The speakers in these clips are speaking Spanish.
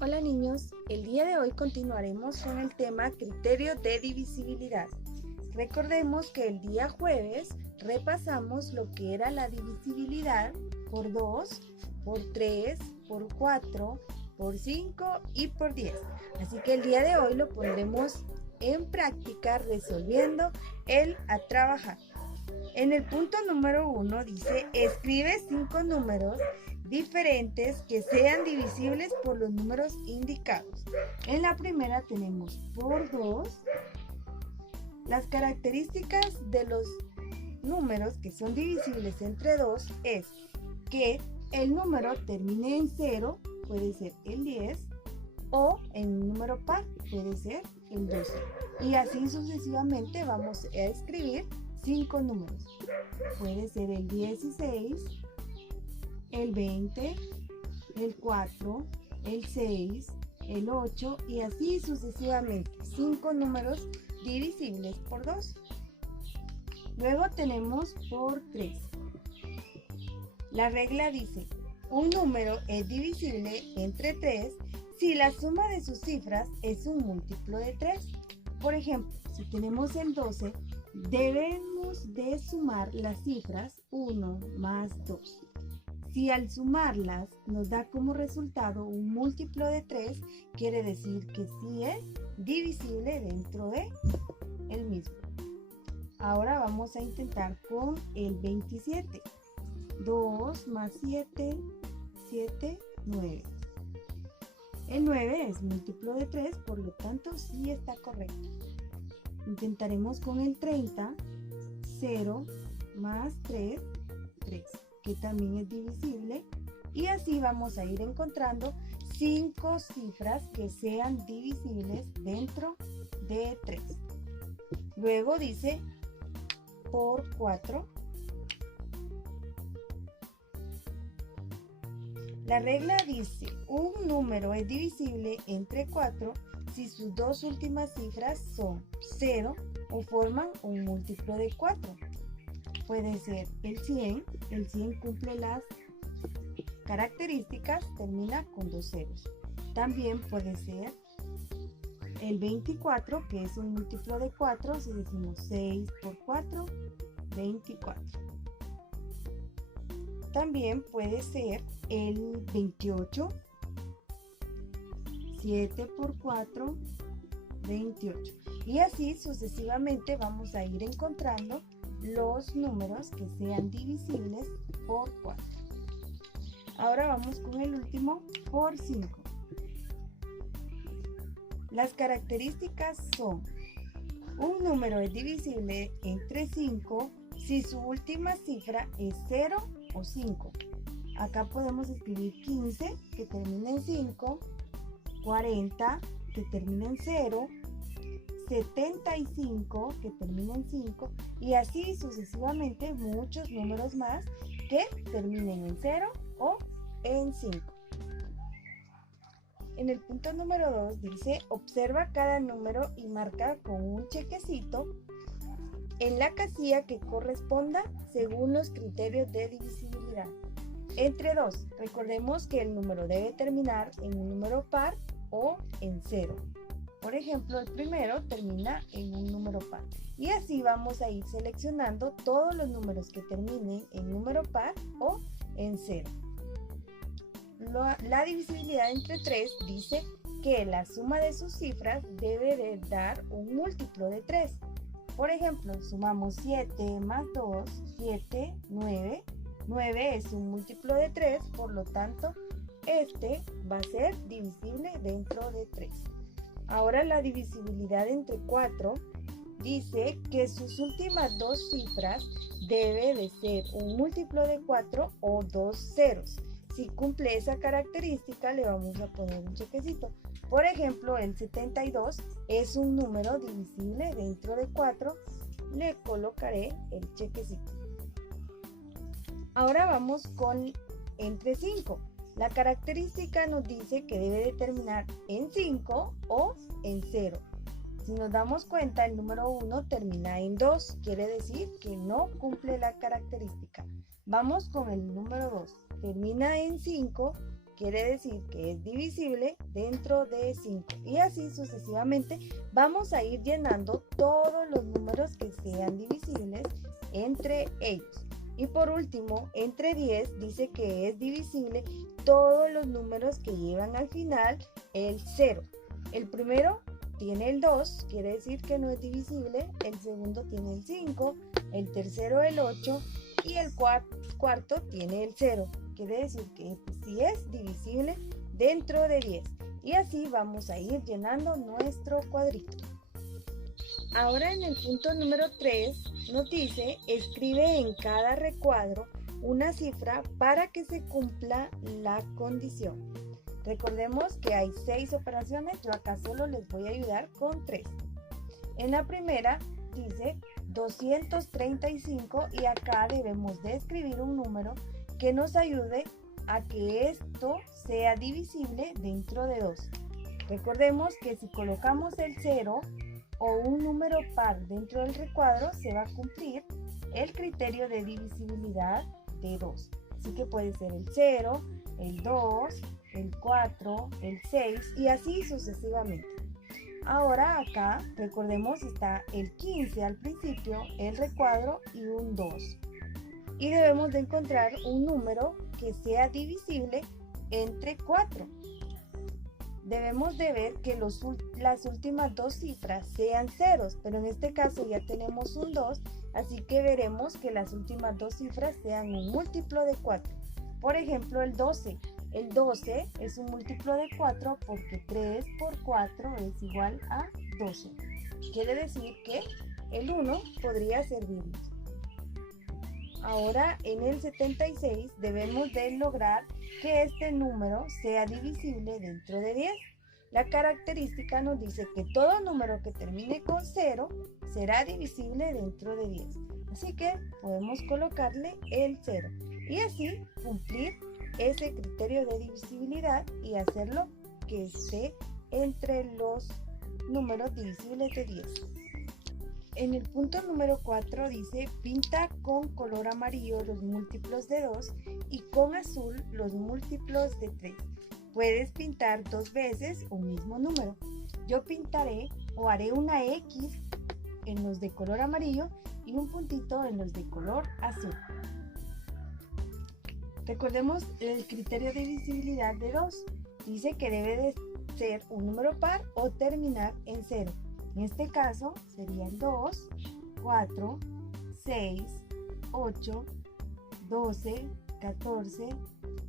Hola niños, el día de hoy continuaremos con el tema criterio de divisibilidad. Recordemos que el día jueves repasamos lo que era la divisibilidad por 2, por 3, por 4, por 5 y por 10. Así que el día de hoy lo pondremos en práctica resolviendo el a trabajar. En el punto número 1 dice, escribe 5 números diferentes que sean divisibles por los números indicados. En la primera tenemos por 2. Las características de los números que son divisibles entre 2 es que el número termine en 0, puede ser el 10, o en un número par, puede ser el 12. Y así sucesivamente vamos a escribir 5 números. Puede ser el 16, el 20, el 4, el 6, el 8 y así sucesivamente. 5 números divisibles por 2. Luego tenemos por 3. La regla dice, un número es divisible entre 3 si la suma de sus cifras es un múltiplo de 3. Por ejemplo, si tenemos el 12, debemos de sumar las cifras 1 más 2. Si al sumarlas nos da como resultado un múltiplo de 3, quiere decir que sí es divisible dentro de el mismo. Ahora vamos a intentar con el 27. 2 más 7, 7, 9. El 9 es múltiplo de 3, por lo tanto sí está correcto. Intentaremos con el 30. 0 más 3, 3, que también es divisible. Y así vamos a ir encontrando 5 cifras que sean divisibles dentro de 3. Luego dice por 4. La regla dice, un número es divisible entre 4 si sus dos últimas cifras son 0 o forman un múltiplo de 4. Puede ser el 100 cumple las características, termina con 2 ceros. También puede ser el 24, que es un múltiplo de 4, si decimos 6 por 4, 24. También puede ser el 28, 7 por 4, 28. Y así sucesivamente vamos a ir encontrando los números que sean divisibles por 4. Ahora vamos con el último, por 5. Las características son, un número es divisible entre 5 si su última cifra es 0 o 5. Acá podemos escribir 15, que termina en 5, 40, que termina en 0, 75, que termina en 5, y así sucesivamente muchos números más que terminen en 0 o en 5. En el punto número 2 dice, observa cada número y marca con un chequecito en la casilla que corresponda según los criterios de divisibilidad. Entre 2, recordemos que el número debe terminar en un número par o en 0. Por ejemplo, el primero termina en un número par. Y así vamos a ir seleccionando todos los números que terminen en número par o en 0. La divisibilidad entre 3 dice que la suma de sus cifras debe de dar un múltiplo de 3. Por ejemplo, sumamos 7 más 2, 7, 9. 9 es un múltiplo de 3, por lo tanto, este va a ser divisible dentro de 3. Ahora la divisibilidad entre 4 dice que sus últimas dos cifras debe de ser un múltiplo de 4 o 2 ceros. Si cumple esa característica, le vamos a poner un chequecito. Por ejemplo, el 72 es un número divisible dentro de 4. Le colocaré el chequecito. Ahora vamos con entre 5. La característica nos dice que debe de terminar en 5 o en 0. Si nos damos cuenta, el número 1 termina en 2. Quiere decir que no cumple la característica. Vamos con el número 2. Termina en 5. quiere decir que es divisible dentro de 5. Y así sucesivamente vamos a ir llenando todos los números que sean divisibles entre ellos. Y por último, entre 10 dice que es divisible todos los números que llevan al final el 0. El primero tiene el 2, quiere decir que no es divisible. El segundo tiene el 5, el tercero el 8 y el cuarto tiene el 0. Quiere decir que sí es divisible dentro de 10. Y así vamos a ir llenando nuestro cuadrito. Ahora en el punto número 3 nos dice, escribe en cada recuadro una cifra para que se cumpla la condición. Recordemos que hay 6 operaciones, yo acá solo les voy a ayudar con 3. En la primera dice 235 y acá debemos de escribir un número que nos ayude a que esto sea divisible dentro de 2. Recordemos que si colocamos el 0 o un número par dentro del recuadro, se va a cumplir el criterio de divisibilidad de 2. Así que puede ser el 0, el 2, el 4, el 6 y así sucesivamente. Ahora acá, recordemos, está el 15 al principio, el recuadro y un 2. Y debemos de encontrar un número que sea divisible entre 4. Debemos de ver que las últimas dos cifras sean ceros, pero en este caso ya tenemos un 2, así que veremos que las últimas dos cifras sean un múltiplo de 4. Por ejemplo, el 12. El 12 es un múltiplo de 4 porque 3 por 4 es igual a 12. Quiere decir que el 1 podría servirnos. Ahora en el 76 debemos de lograr que este número sea divisible dentro de 10. La característica nos dice que todo número que termine con 0 será divisible dentro de 10. Así que podemos colocarle el 0 y así cumplir ese criterio de divisibilidad y hacerlo que esté entre los números divisibles de 10. En el punto número 4 dice, pinta con color amarillo los múltiplos de 2 y con azul los múltiplos de 3. Puedes pintar 2 veces un mismo número. Yo pintaré o haré una X en los de color amarillo y un puntito en los de color azul. Recordemos el criterio de divisibilidad de 2. Dice que debe de ser un número par o terminar en 0. En este caso serían 2, 4, 6, 8, 12, 14,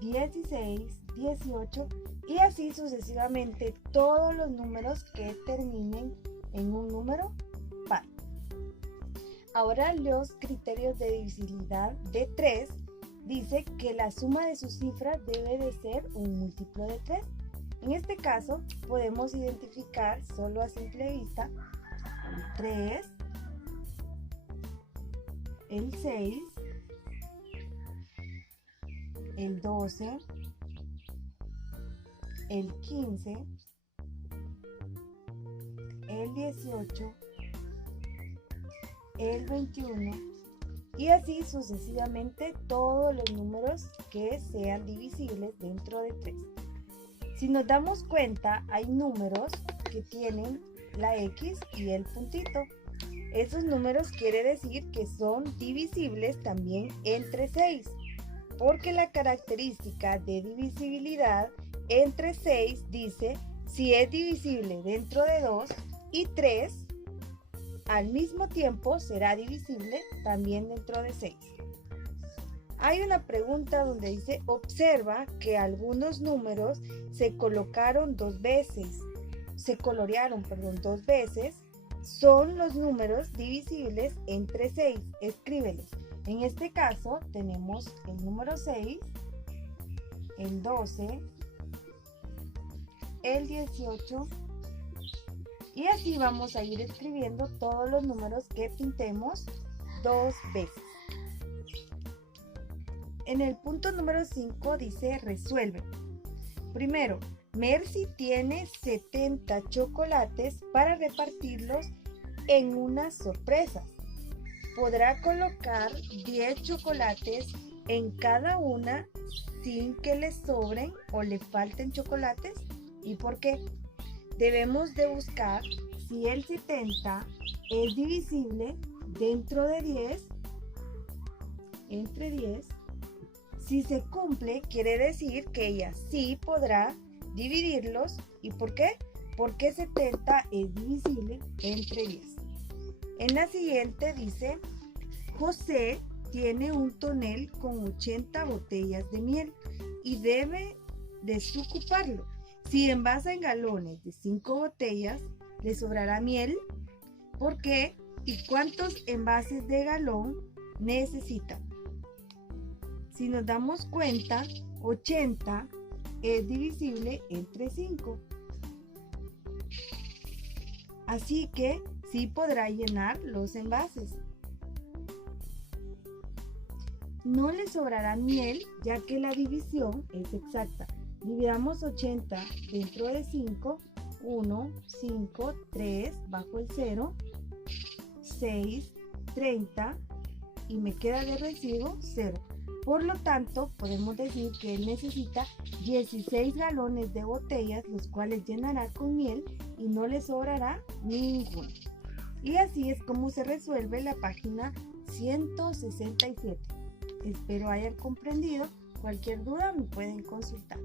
16, 18 y así sucesivamente todos los números que terminen en un número par. Ahora los criterios de divisibilidad de 3 dice que la suma de sus cifras debe de ser un múltiplo de 3. En este caso podemos identificar solo a simple vista el 3, el 6, el 12, el 15, el 18, el 21 y así sucesivamente todos los números que sean divisibles dentro de 3. Si nos damos cuenta, hay números que tienen la X y el puntito. Esos números quiere decir que son divisibles también entre 6, porque la característica de divisibilidad entre 6 dice si es divisible dentro de 2 y 3, al mismo tiempo será divisible también dentro de 6. Hay una pregunta donde dice, observa que algunos números se colorearon dos veces, son los números divisibles entre 6, escríbelos. En este caso tenemos el número 6, el 12, el 18 y así vamos a ir escribiendo todos los números que pintemos dos veces. En el punto número 5 dice resuelve. Primero, Mercy tiene 70 chocolates para repartirlos en unas sorpresas. Podrá colocar 10 chocolates en cada una sin que le sobren o le falten chocolates. ¿Y por qué? Debemos de buscar si el 70 es divisible dentro de 10, entre 10. Si se cumple, quiere decir que ella sí podrá dividirlos. ¿Y por qué? Porque 70 es divisible entre 10. En la siguiente dice, José tiene un tonel con 80 botellas de miel y debe desocuparlo. Si envasa en galones de 5 botellas, le sobrará miel. ¿Por qué? ¿Y cuántos envases de galón necesita? Si nos damos cuenta, 80 es divisible entre 5. Así que sí podrá llenar los envases. No le sobrará miel ya que la división es exacta. Dividamos 80 dentro de 5. 1, 5, 3, bajo el 0, 6, 30 y me queda de residuo 0. Por lo tanto, podemos decir que él necesita 16 galones de botellas, los cuales llenará con miel y no le sobrará ninguno. Y así es como se resuelve la página 167. Espero hayan comprendido. Cualquier duda me pueden consultar.